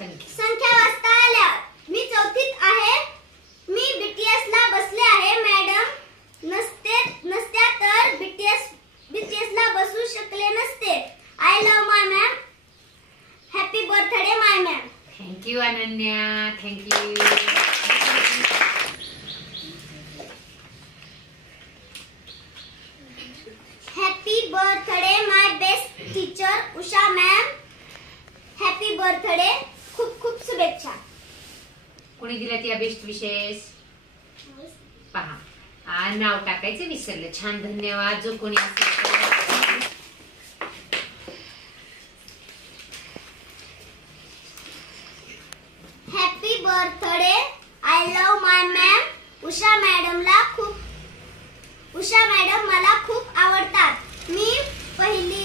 संख्या वाचता आल्या. मी चौथीत आहे. मी BTS ला बसले आहे. मॅडम नसत्या तर BTS ला बसू शकले नसते. I love my ma'am. Happy birthday my ma'am. Thank you Ananya, thank you. Happy birthday my best teacher Usha ma'am. Happy birthday. खूप खूप शुभेच्छा. कोणी दिला त्या बेस्ट विशेष? पहा, नाव टाकायचं विसरलं. छान, धन्यवाद. जो कोणी happy birthday. I love my ma'am. Usha madam मला खूप आवडतात. मी पहिली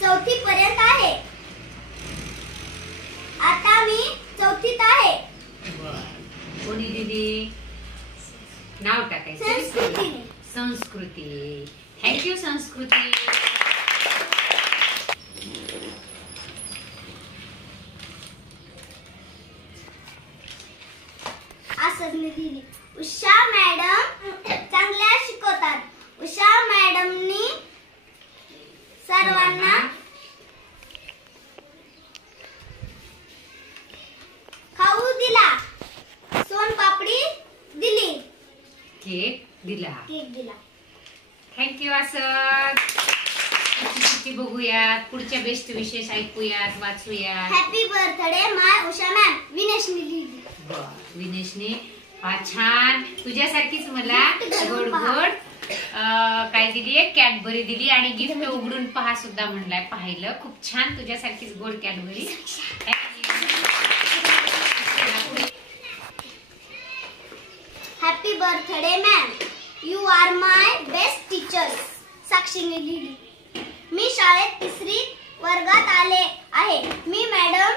चौथी पर्यंत आहे. आता मी चौथीत आहे. कोणी दिली? नाव टाकायचं. संस्कृती. थँक्यू संस्कृती. आसरने दिली. उषा मॅडम चांगल्या शिकवतात. उषा मॅडमनी सर्वांना खाऊ दिला. सोनपापडी दिली. केक दिला. थँक्यू. असं बघूयात. पुढच्या बेस्ट विशेष ऐकूयात, वाचूयात. Happy birthday my Usha ma'am. विनेशनी लिहिली. विनेशने छान तुझ्यासारखीच मला गोड गोड काय दिली? कॅडबरी दिली. आणि गिफ्ट उघडून पहा सुद्धा म्हणलाय. पाहिलं, खूप छान. तुझ्यासारखीच गोड Cadbury. Happy birthday ma'am. You are my best teacher. साक्षीने लिहिली. मी शाळेत 3री वर्गात आले आहे. मी मॅडम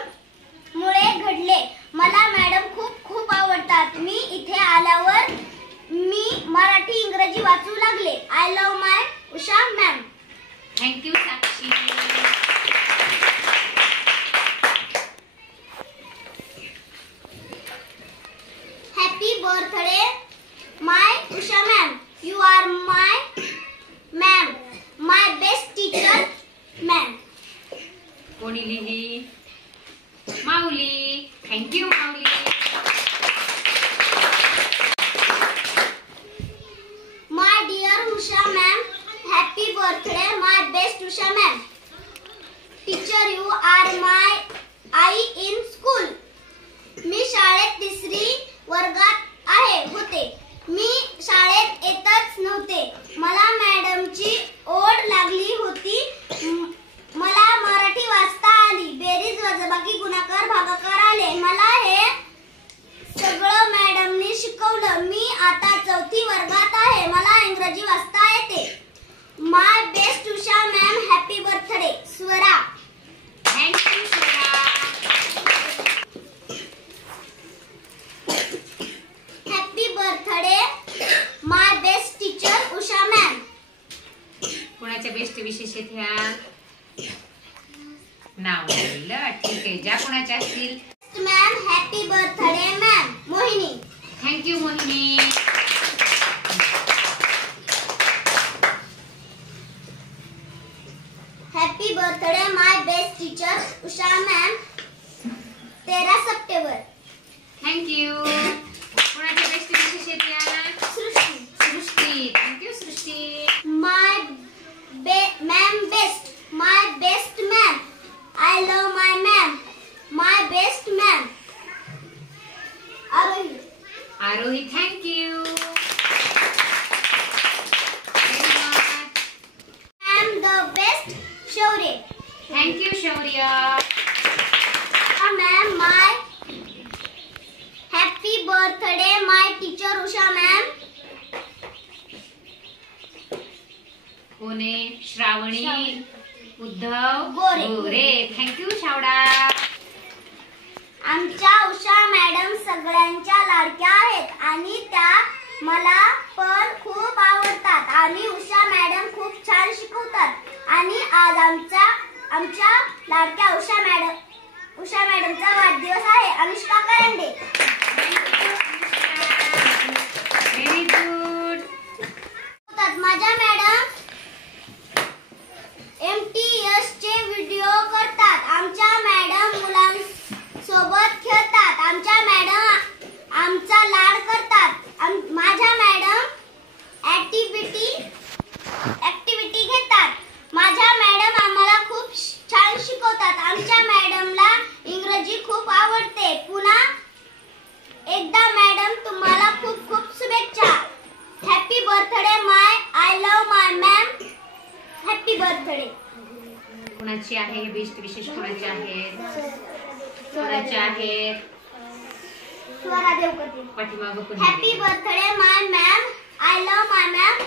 मुळे घडले. मला मॅडम खूप खूप आवडतात. मी इथे आल्यावर मी मराठी इंग्रजी वाचू लागले. I love my Usha ma'am. Thank you Sakshi. Happy birthday my Usha ma'am. You are my ma'am. My best teacher ma'am. कोणी लिहिली? Mauli. Thank you Mauli. My dear Usha ma'am. Happy birthday my best Usha ma'am. Teacher you are my आई इन स्कूल. मी शाळेत 3री वर्गात होते. मी शाळेत येतच नव्हते. मला मॅडमची ओढ लागली होती. मला मराठी वाचता आली. बेरीज वजाबाकी गुणाकार भागाकार आले. मला हे सगळं मॅडमनी शिकवलं. मी आता 4थी वर्गात आहे. मला इंग्रजी वाचता येते. My best Usha ma'am. Happy birthday Swara. Thank you Swara. Happy birthday my best teacher Usha ma'am. कोणाच्या बेस्ट विशेष आहेत ह्या? नाव लिहिलं. ठीक आहे. ज्या कोणाच्या असतील ma'am. Happy birthday ma'am. Mohini. Thank you Mohini. Happy birthday my best teacher Usha ma'am. 13 सप्टेंबर. थँक्यू. कोणाच्या बेस्ट विशेष आहेत ह्या? Srushti. Thank you Srushti. My ma'am best. My best ma'am. I love my ma'am. My best ma'am. Aarohi. Thank you. Ma'am the best. Shaurya. Thank you Shaurya. Ma'am my happy birthday my teacher Usha ma'am. कोणे? Shravani. Uddhav Gore. Thank you Shavda. आमच्या Usha madam सगळ्यांच्या लाडक्या आहेत आणि त्या मला पण खूप आवडतात. आणि उषा मॅडम खूप छान शिकवतात. आणि आज आमच्या लाडक्या Usha madam Anushka Karande. Very good. माझ्या मॅडम MTS चे व्हिडिओ करतात. आमच्या मॅडम मुलांसोबत खेळतात. आमच्या मॅडम आमचा लाड करतात. माझ्या मॅडम ऍक्टिव्हिटी घेतात. माझ्या मॅडम आम्हाला खूप छान शिकवतात. आमच्या मॅडमला इंग्रजी खूप आवडते. पुन्हा एकदा मॅडम तुम्हाला खूप खूप शुभेच्छा. Happy birthday my I love my ma'am. Happy birthday. कुणाची आहे बेस्ट विशेष? कुणाचे आहेत? कुणाचे आहेत? स्वरा देवकर. पाठीमागं कोणी? Happy birthday my ma'am. I love my ma'am.